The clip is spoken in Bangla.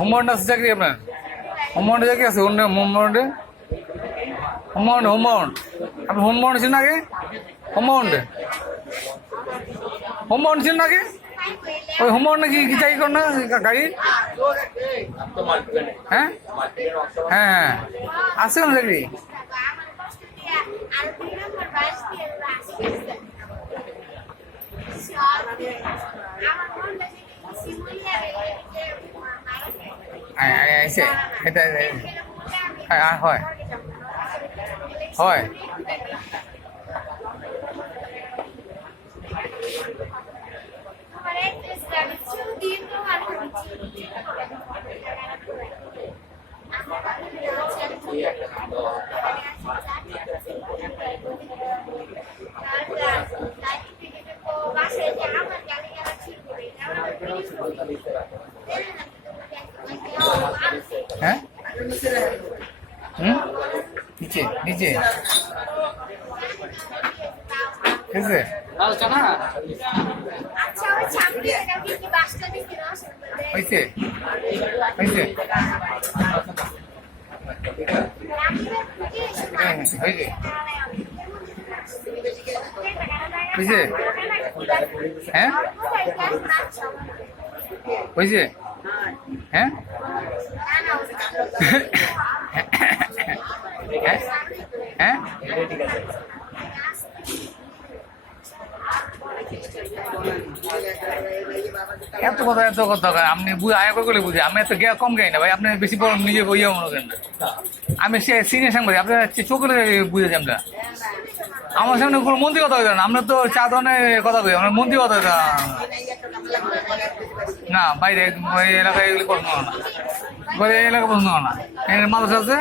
হোমওয়ার্ড আছে চাকরি আপনার? হোমওয়ার্ডে চাকরি আছে? হোমওয়ার্ডে হোমওয়ার্ড আপনি হোমওয়ার্ড ছিলেন আগে? হোমওয়ার্ডে ছিলেন আগে? ওই হোমওয়ার্ড নাকি কি চাকরি করেন না গাড়ি? হ্যাঁ হ্যাঁ হ্যাঁ আছে কোনো চাকরি? এটা হয় হয় হ্যাঁ নিচে নিচে ঠিক আছে। হয়েছে হয়েছে হয়েছে হয়েছে হ্যাঁ হয়েছে হ্যাঁ হ্যাঁ এত কথা আপনি আয়া করে বুঝি আমি এত কম গাই না ভাই। আপনি বেশি বড় নিজে বইয়া মনে করেন না। আমি সিনিয়র সাংবাদিক, আপনার চোখে বুঝেছি আমরা। আমার সামনে কোনো মন্ত্রী কথা হইতো না। আমরা তো চা ধরনের কথা বলি, আমরা মন্ত্রী কথা হইতো না। বাইরে এলাকায় এগুলি পছন্দ হয় না, এলাকা পছন্দ হয় না। মানুষ আছে